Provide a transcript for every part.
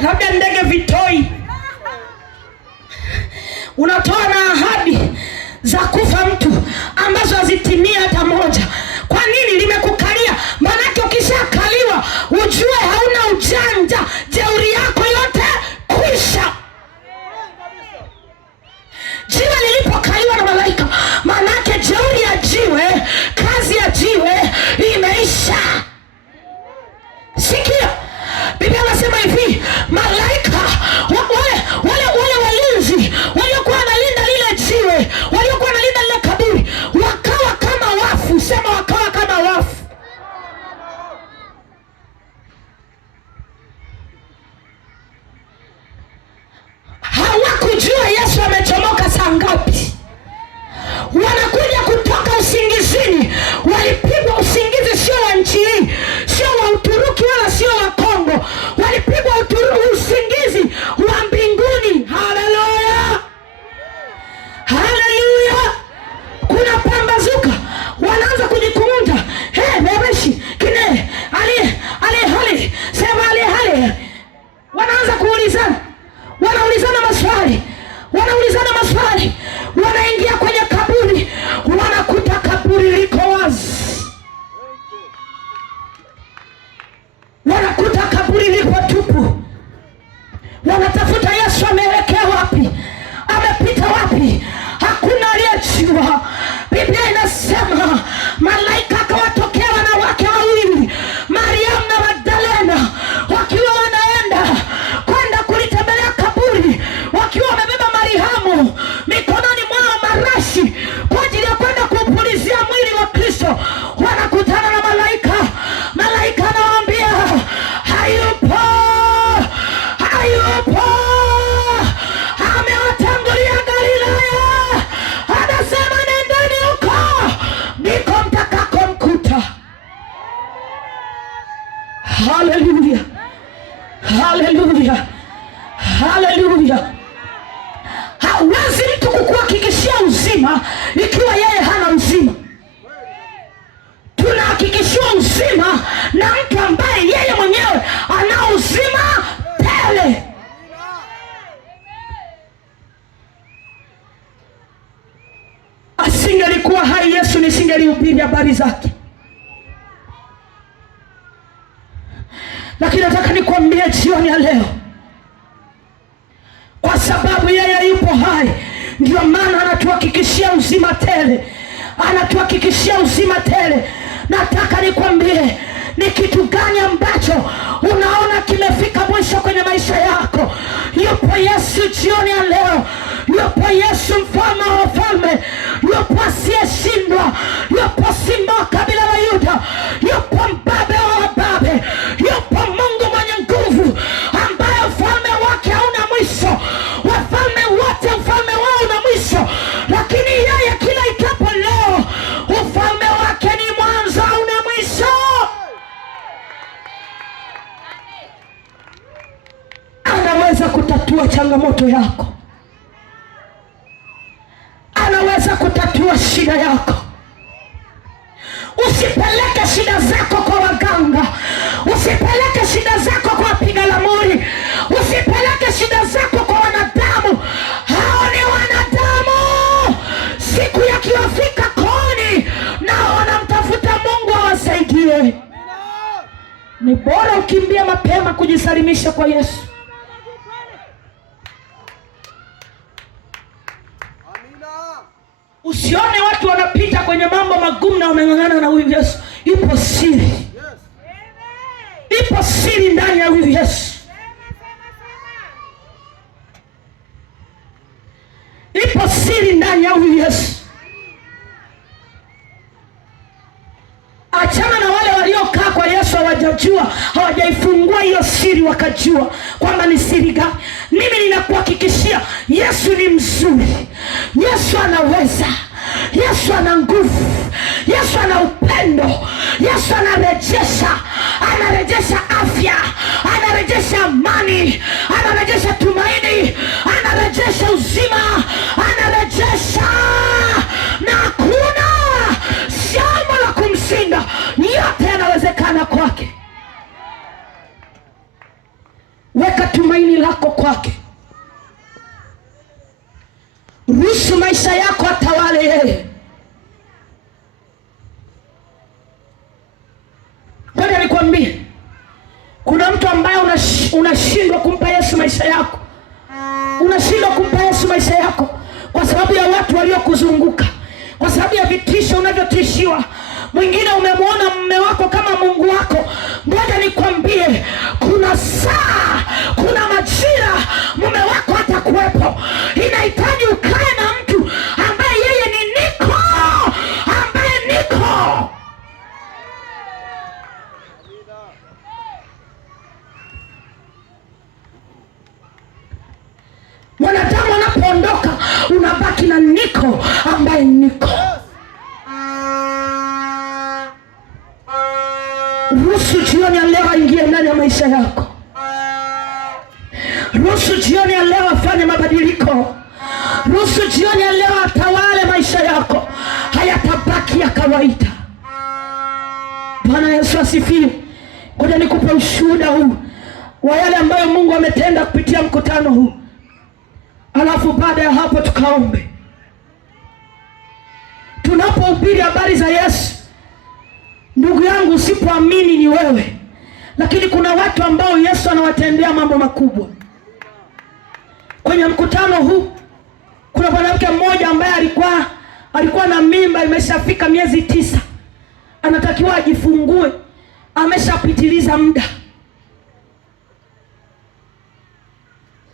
labda ndege vitoi. Unatoa na ahadi za kufa mtu ambazo hazitimia hata moja. Kwa nini? Limekukalia. Manake ukishakaliwa ujue hauna ujanja, jeuri yako yote kuisha. Jiwe lilipokaliwa na malaika, manake jeuri ya jiwe, kazi ya jiwe imeisha. Sikia, Biblia inasema hivi, malaika wale walinzi waliokuwa wanalinda lile jiwe, waliokuwa wanalinda lile kaburi, wakawa kama wafu. Sema wakawa kama wafu. Hawakujua Yesu amechomoka saa ngapi. Wanakuja kutoka usingizini, walipigwa usingizi sio wa nchi hii, sio wa Uturuki wala sio wa Kongo. Walipigwa usingizi wa mbinguni. Haleluya, haleluya. Kuna pambazuka, wanaanza kujikunja. Bebeshi kine ale sema ale. Wanaanza kuulizana, wanaulizana maswali. Wanaingia kwenye kaburi, wanakuta kaburi liko wazi. Wanakuta kaburi liko tupu. Wanatafuta Yesu ameelekea wapi, amepita wapi. Hakuna aliyejua. Biblia inasema malaika akawatokea wanawake wawili, Mariamu na Magdalena, wakiwa wanaenda kwenda kulitembelea kaburi, wakiwa wamebeba marihamu mikononi mwao, marashi kwa ajili ya kwenda kupulizia mwili wa Kristo. Wanakutana na malaika. Malaika anawaambia hayupo, amewatangulia Galilaya. Anasema nendeni huko, ndiko mtakakomkuta. Haleluya, haleluya, haleluya. Hawezi mtu kukuhakikishia uzima ikiwa yeye hana uzima. Tunahakikishiwa uzima na mtu ambaye yeye mwenyewe ana uzima tele. Asingelikuwa hai Yesu, nisingelihubiri habari zake. Lakini nataka nikwambie jioni ya leo, kwa sababu yeye yupo hai, ndio maana anatuhakikishia uzima tele. Anatuhakikishia uzima tele. Nataka nikwambie, ni kitu gani ambacho unaona kimefika mwisho kwenye maisha yako? Yupo Yesu jioni ya leo. Yupo Yesu mfalme wa wafalme. Yupo asiyeshindwa. Yupo simba wa kabila la Yuda. Yupo mbabe wa wababe. Yupo Mungu mwenye nguvu ambaye ufalme wake hauna mwisho. Wafalme wote ufalme wao una mwisho, lakini yeye kila ikapo leo ufalme wake ni mwanzo, hauna mwisho. Anaweza kutatua changamoto yako. Anaweza kutatua shida yako. Usipeleke shida zako kwa waganga. Usipeleke shida zako kwa wapiga lamuri. Usipeleke shida zako kwa wanadamu. Hao ni wanadamu. Siku yakiwafika koni, nao wanamtafuta Mungu awasaidie. Ni bora ukimbia mapema kujisalimisha kwa Yesu. Usione watu wanapita kwenye mambo magumu na wameng'ang'ana na huyu Yesu. Ipo siri. Ipo siri ndani ya huyu Yesu. Ipo siri ndani ya huyu Yesu. Achana na wale waliokaa kwa Yesu hawajajua, hawajaifungua hiyo siri wakajua kwamba ni siri gani. Mimi ninakuhakikishia Yesu ni mzuri. Yesu anaweza. Yesu ana nguvu. Yesu ana upendo. Yesu anarejesha afya, anarejesha amani, anarejesha tumaini, anarejesha uzima, anarejesha, na hakuna jambo la kumshinda. Yote yanawezekana kwake. Weka tumaini. tumaini lako kwake. Ruhusu maisha yako atawale yeye. Ngoja nikwambie, kuna mtu ambaye unashindwa kumpa Yesu maisha yako. Unashindwa kumpa Yesu maisha yako kwa sababu ya watu waliokuzunguka, kwa sababu ya vitisho unavyotishiwa. Mwingine umemwona mume wako kama Mungu wako. Ngoja nikwambie, kuna saa, kuna majira mume wako hatakuwepo. Inahitaji ukae na mtu ambaye yeye ni niko, ambaye niko. Mwanadamu anapoondoka unabaki na niko ambaye niko. Ruhusu jioni ya leo aingie ndani ya maisha yako. Ruhusu jioni ya leo afanye mabadiliko. Ruhusu jioni ya leo atawale maisha yako. Hayatabaki ya kawaida. Bwana Yesu asifiwe. Ngoja nikupe ushuhuda huu wa yale ambayo Mungu ametenda kupitia mkutano huu. Alafu baada ya hapo tukaombe. Tunapohubiri habari za Yesu, ndugu yangu, usipoamini ni wewe, lakini kuna watu ambao Yesu anawatendea mambo makubwa. Kwenye mkutano huu kuna mwanamke mmoja ambaye alikuwa na mimba imeshafika miezi 9. Anatakiwa ajifungue, ameshapitiliza muda.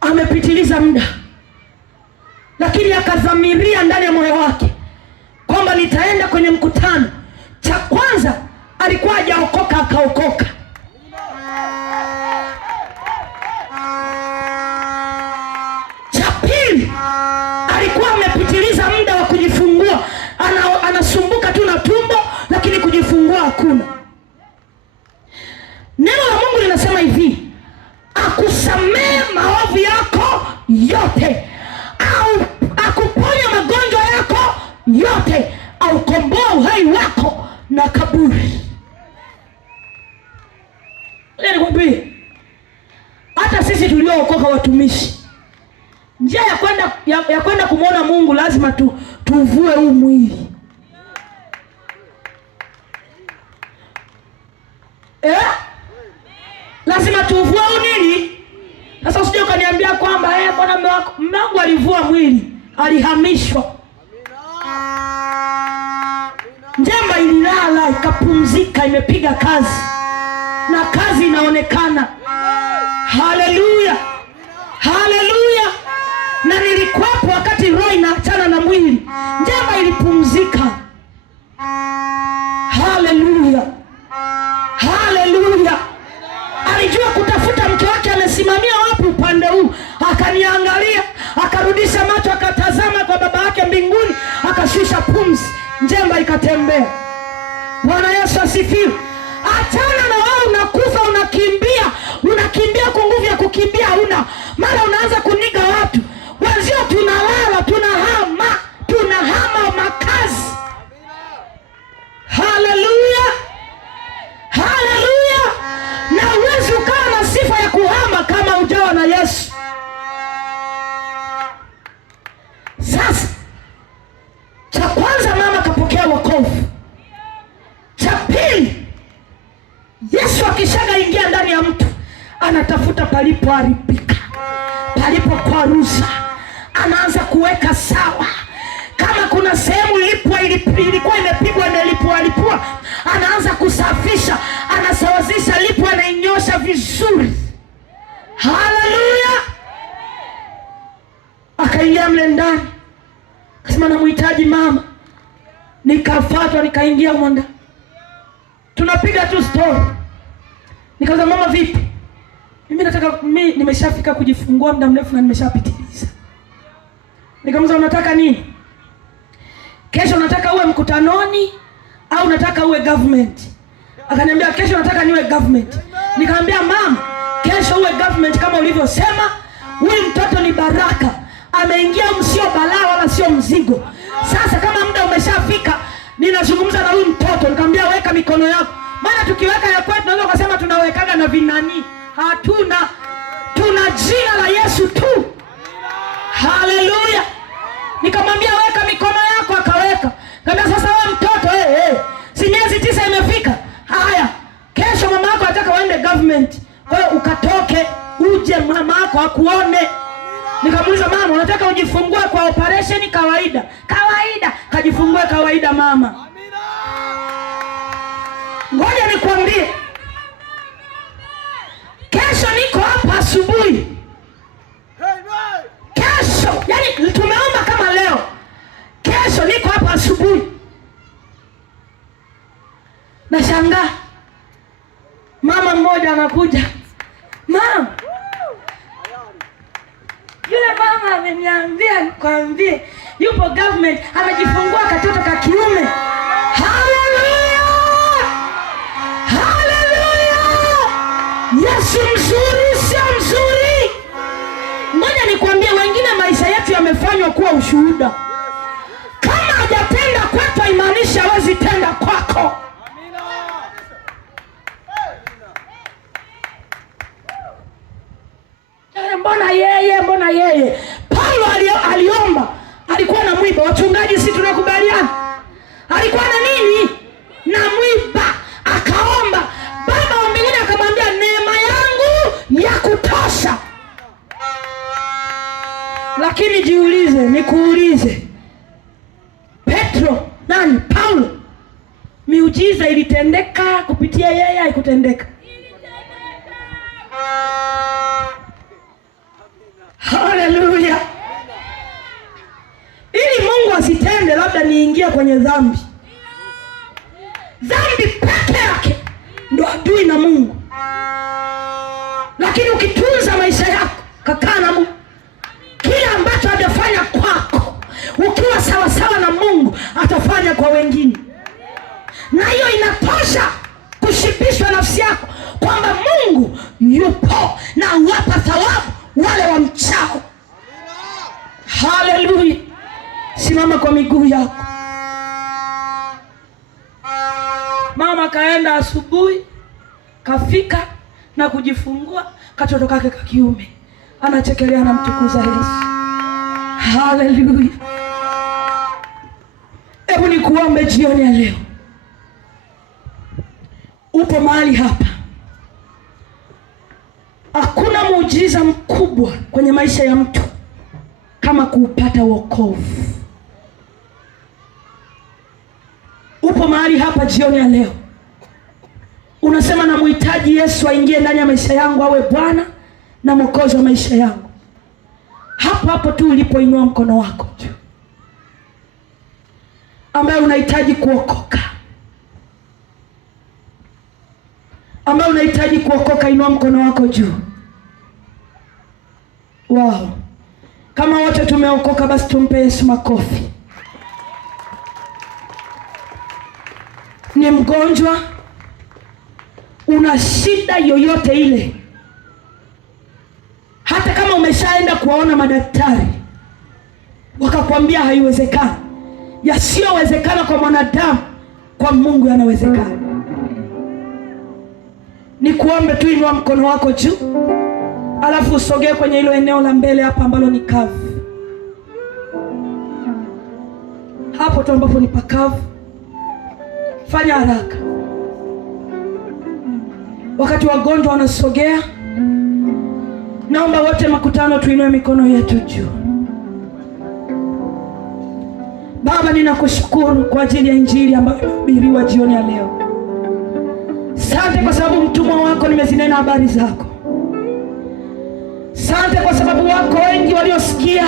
Amepitiliza muda. Lakini akadhamiria ndani ya moyo wake kwamba nitaenda kwenye mkutano. Cha kwanza alikuwa hajaokoka, akaokoka. Cha pili alikuwa amepitiliza muda wa kujifungua, anasumbuka tu na tumbo, lakini kujifungua hakuna. Neno la Mungu linasema hivi, akusamee maovu yako yote, au akuponya magonjwa yako yote, au komboa uhai wako na kaburi. Nikwambie, hata sisi tuliookoka watumishi, njia ya kwenda kumwona Mungu lazima tuvue huu mwili. Lazima tuvue nini? Sasa usije ukaniambia kwamba bwana mume wangu alivua mwili, alihamishwa. Njema ililala ikapumzika, imepiga kazi na kazi inaonekana. Haleluya, haleluya. Na nilikuwepo wakati roho inaachana na mwili, njema ilipumzika. Haleluya, haleluya. Alijua kutafuta mke wake amesimamia wapi upande huu, akaniangalia, akarudisha macho, akatazama kwa baba yake mbinguni, akashusha pumzi, njema ikatembea. Bwana Yesu asifiwe. Achana na wewe unakufa, unakimbia kwa nguvu ya kukimbia huna. Mara unaanza kuniga watu wenzio, tunalala, tunahama makazi. Haleluya, haleluya. Na uwezi ukawa na sifa ya kuhama kama ujawa na Yesu. Sasa cha kwanza, mama kapokea wokovu. Cha pili, Yesu akishaga ingia ndani ya mtu, anatafuta palipoharibika, palipokwaruza, anaanza kuweka sawa. Kama kuna sehemu ilikuwa imepigwa imelipua, anaanza kusafisha, anasawazisha, anainyosha vizuri. Haleluya. Akaingia mle ndani, akasema namhitaji mama. Nikafuatwa, nikaingia mwanda, tunapiga tu story. Nikaanza, mama vipi? Mimi nimeshafika kujifungua muda mrefu na nimeshapitiliza. Nikamwambia unataka nini? Kesho nataka uwe mkutanoni au nataka uwe government? Akaniambia kesho nataka niwe government. Nikamwambia mama, kesho uwe government kama ulivyosema. Huyu mtoto ni baraka, ameingia sio balaa wala sio mzigo. Sasa kama muda umeshafika, ninazungumza na huyu mtoto. Nikamwambia weka mikono yako, maana tukiweka ya kwetu tunaweza kusema tunawekaga na vinani. Hatuna, tunaji uje mama yako akuone. Nikamuuliza, mama, unataka ujifungue kwa operation kawaida? Kawaida. Kajifungue kawaida mama. Ngoja nikwambie, kesho niko hapa asubuhi. Kesho, yani tumeomba kama leo. Kesho niko hapa asubuhi. Nashangaa mama mmoja anakuja, mama, yule mama ameniambia kwambie yupo government amejifungua katoto ka kiume. Haleluya! Haleluya! Yesu mzuri, sio mzuri. Ngoja nikwambie, wengine maisha yetu yamefanywa kuwa ushuhuda. Kama hajatenda kwetu haimaanishi hawezi tenda kwako. Mbona yeye? Paulo aliomba, alikuwa na mwiba. Wachungaji, si tunakubaliana? Alikuwa na nini? Na mwiba. Akaomba, Baba wa mbinguni akamwambia, neema yangu ya kutosha. Lakini jiulize, nikuulize, Paulo, miujiza ilitendeka kupitia yeye, haikutendeka? Haleluya! Ili Mungu asitende, labda niingie kwenye dhambi. Dhambi peke yake ndo adui na Mungu. Lakini ukitunza maisha yako, kakaa na Mungu, kile ambacho hajafanya kwako, ukiwa sawa sawa na Mungu, atafanya kwa wengine. Na hiyo inatosha kushibishwa nafsi yako kwamba Mungu yupo na wapa thawabu wale wamchao. Haleluya! Simama kwa miguu yako. Mama kaenda asubuhi, kafika na kujifungua katoto kake ka kiume, anachekelea na mtukuza Yesu. Haleluya! Hebu nikuombe jioni ya leo. Upo mahali hapa, hakuna muujiza mkubwa kwenye maisha ya mtu kama kuupata wokovu. Upo mahali hapa jioni ya leo, unasema namhitaji Yesu aingie ndani ya maisha yangu, awe Bwana na Mwokozi wa maisha yangu. Hapo tu ulipoinua mkono wako juu, ambaye unahitaji kuokoka, ambaye unahitaji kuokoka, inua mkono wako juu. Wow! Kama wote tumeokoka, basi tumpe Yesu makofi. Ni mgonjwa, una shida yoyote ile, hata kama umeshaenda kuwaona madaktari wakakwambia haiwezekani, yasiyowezekana kwa mwanadamu kwa Mungu yanawezekana. Ni kuombe tu, inua mkono wako juu, alafu usogee kwenye hilo eneo la mbele hapa ambalo ni kavu. Hapo tu ambapo ni pakavu, fanya haraka. Wakati wagonjwa wanasogea, naomba wote makutano tuinue mikono yetu juu. Baba, ninakushukuru kwa ajili ya injili ambayo imehubiriwa jioni ya leo. Asante kwa sababu mtumwa wako nimezinena habari zako. Asante kwa sababu wako wengi waliosikia,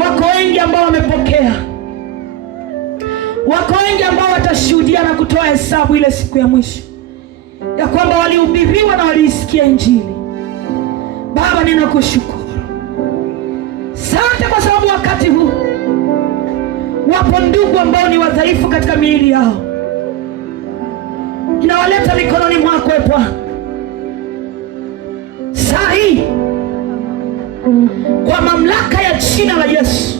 wako wengi ambao wamepokea, wako wengi ambao watashuhudia na kutoa hesabu ile siku ya mwisho ya kwamba walihubiriwa na waliisikia injili. Baba, ninakushukuru. Asante kwa sababu wakati huu wapo ndugu ambao ni wadhaifu katika miili yao, ninawaleta mikononi mwako Bwana. Saa hii kwa mamlaka ya jina la Yesu,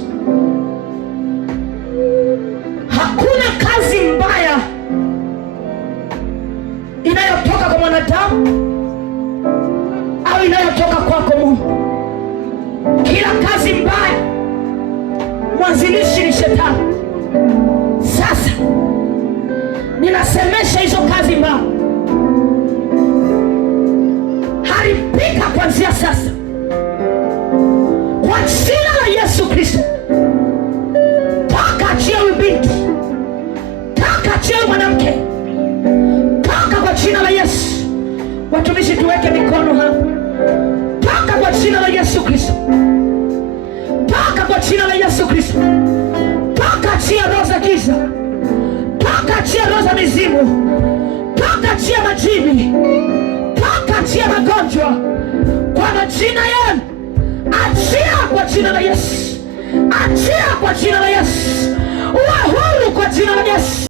hakuna kazi mbaya inayotoka kwa mwanadamu au inayotoka kwako Mungu. Kila kazi mbaya mwanzilishi ni Shetani. Sasa ninasemesha hizo kazi mbaya, haribika kuanzia sasa, kwa jina la Yesu Kristo, toka achia huyu binti, toka achia huyu mwanamke, toka kwa jina la Yesu. Watumishi tuweke mikono hapa. Toka kwa jina la Yesu Kristo, toka kwa jina la Yesu Kristo. Toka achia roho za giza, toka achia roho za mizimu, toka achia majini, toka achia magonjwa kwa majina yenu. Achia kwa jina la Yesu, achia kwa jina la Yesu. Uwe huru kwa jina la Yesu.